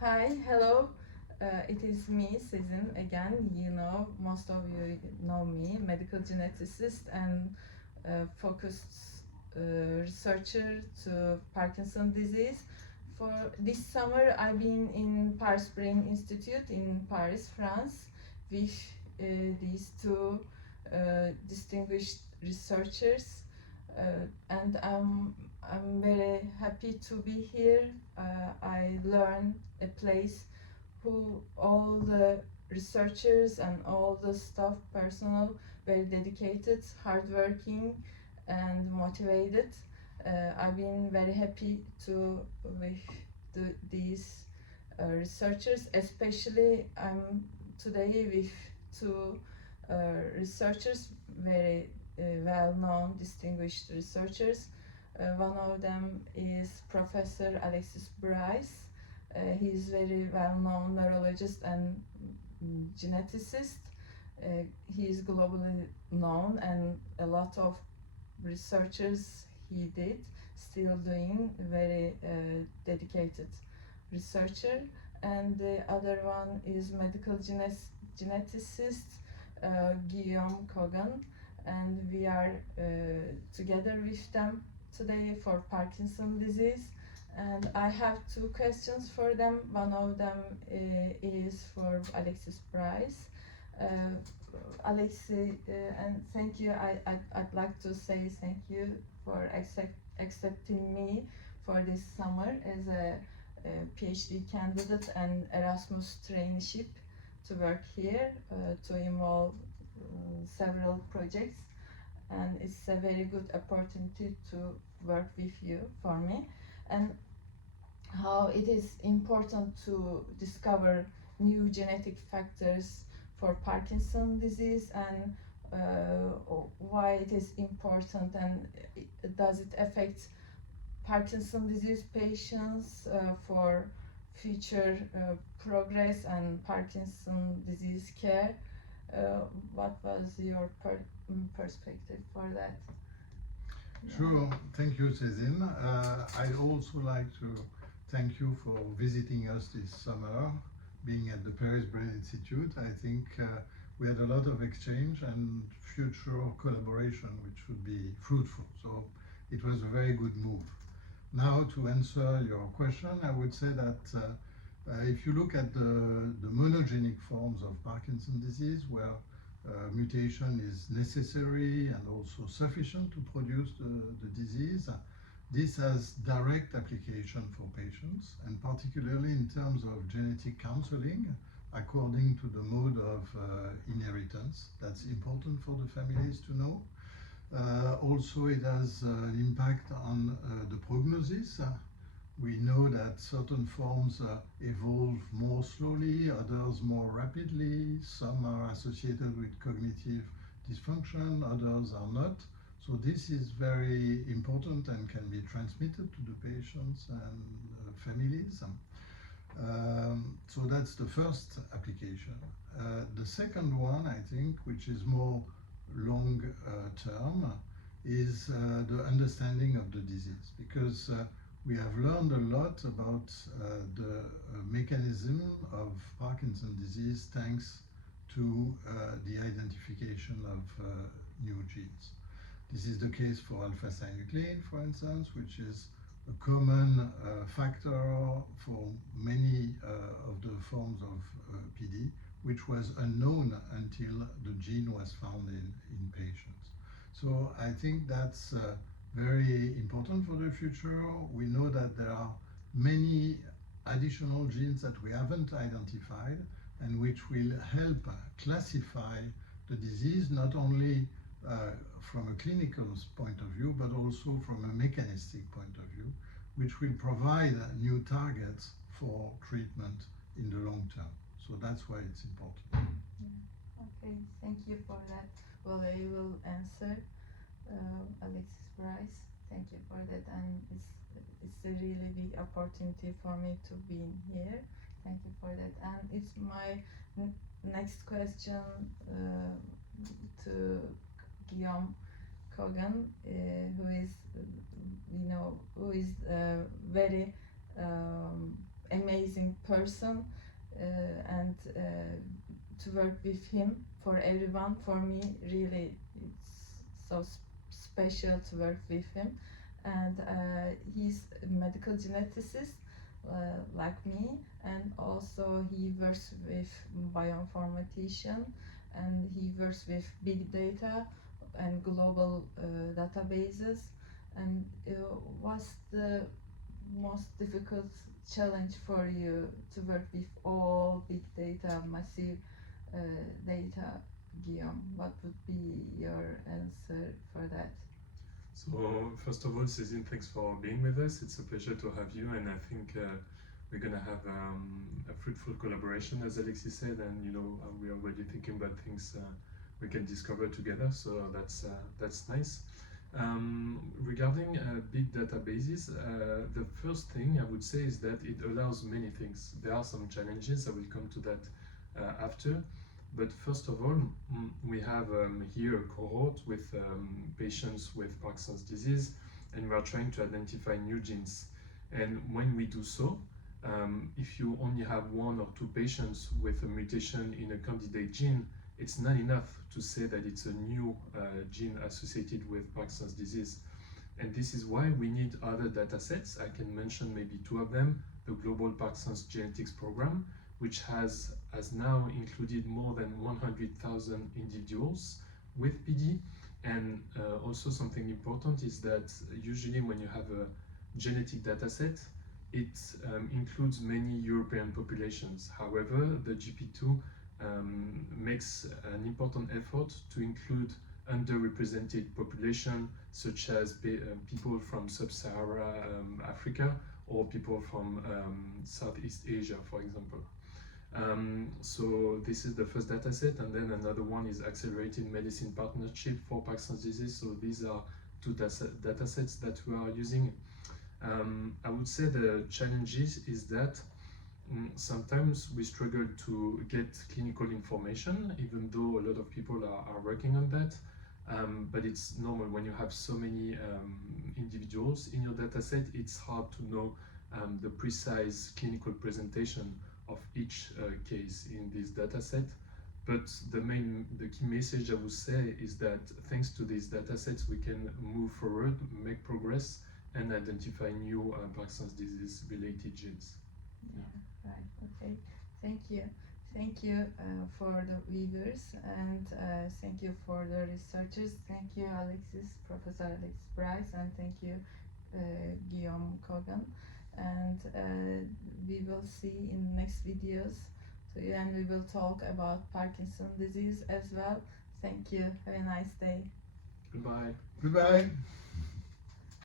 Hi, hello. It is me, Sezin, again. Most of you know me, medical geneticist and focused researcher to Parkinson disease. For this summer, I've been in Paris Brain Institute in Paris, France, with these two distinguished researchers, and I'm very happy to be here. I learned a place who all the researchers and all the staff personnel very dedicated, hardworking, and motivated. I've been very happy to with these researchers, especially I'm today with two researchers, very well-known, distinguished researchers. One of them is Professor Alexis Brice. He is very well-known neurologist and geneticist. He is globally known, and a lot of researchers he did, still doing, very dedicated researcher. And the other one is medical geneticist Guillaume Cogan, and we are together with them today for Parkinson disease. And I have two questions for them. One of them is for Alexis Brice. Alexis, and thank you. I'd like to say thank you for accepting me for this summer as a PhD candidate and Erasmus traineeship to work here, to involve several projects. And it's a very good opportunity to work with you for me. And how it is important to discover new genetic factors for Parkinson disease, and why it is important, and does it affect Parkinson disease patients for future progress and Parkinson disease care. What was your perspective for that? Sure, thank you, Cezin. I'd also like to thank you for visiting us this summer, being at the Paris Brain Institute. I think we had a lot of exchange and future collaboration, which would be fruitful. So it was a very good move. Now, to answer your question, I would say that if you look at the monogenic forms of Parkinson disease, where mutation is necessary and also sufficient to produce the disease, this has direct application for patients, and particularly in terms of genetic counseling, according to the mode of inheritance. That's important for the families to know. Also, it has an impact on the prognosis. We know that certain forms evolve more slowly, others more rapidly. Some are associated with cognitive dysfunction, others are not. So this is very important and can be transmitted to the patients and families. So that's the first application. The second one, I think, which is more long term, is the understanding of the disease, because we have learned a lot about the mechanism of Parkinson disease thanks to the identification of new genes. This is the case for alpha-synuclein, for instance, which is a common factor for many of the forms of PD, which was unknown until the gene was found in patients. So I think that's very important for the future. We know that there are many additional genes that we haven't identified and which will help classify the disease, not only from a clinical point of view, but also from a mechanistic point of view, which will provide new targets for treatment in the long term. So that's why it's important. Yeah. Okay, thank you for that. Well, I will answer Alexis Brice. Thank you for that, and it's a really big opportunity for me to be here. Thank you for that. And it's my next question to Guillaume Cogan, who is, who is a very amazing person person, and to work with him for everyone. For me, really, it's so special to work with him. And he's a medical geneticist like me, and also he works with Bioinformatician, and he works with big data and global databases. And what's the most difficult challenge for you to work with all big data, massive data, Guillaume? What would be your answer for that? So first of all, Cézine, thanks for being with us. It's a pleasure to have you, and I think we're gonna have a fruitful collaboration, as Alexis said, and we're already thinking about things we can discover together. So that's nice. Regarding big databases, the first thing I would say is that it allows many things. There are some challenges. I will come to that after. But first of all, we have here a cohort with patients with Parkinson's disease, and we are trying to identify new genes. And when we do so, if you only have 1 or 2 patients with a mutation in a candidate gene, it's not enough to say that it's a new gene associated with Parkinson's disease. And this is why we need other data sets. I can mention maybe 2 of them: the Global Parkinson's Genetics Program, which has now included more than 100,000 individuals with PD. And also something important is that usually when you have a genetic data set, it includes many European populations. However, the GP2 makes an important effort to include underrepresented population, such as people from sub-Saharan Africa, or people from Southeast Asia, for example. So this is the first data set, and then another one is Accelerated Medicine Partnership for Parkinson's disease. So these are 2 data sets that we are using. I would say the challenges is that sometimes we struggle to get clinical information, even though a lot of people are working on that. But it's normal when you have so many individuals in your data set. It's hard to know the precise clinical presentation of each case in this data set. But the key message I would say is that thanks to these data sets, we can move forward, make progress, and identify new Parkinson's disease related genes. Yeah, right. Okay. Thank you. Thank you for the viewers, and thank you for the researchers. Thank you, Professor Alexis Brice, and thank you, Guillaume Cogan. And we will see in next videos. So, and we will talk about Parkinson's disease as well. Thank you. Have a nice day. Goodbye. Goodbye.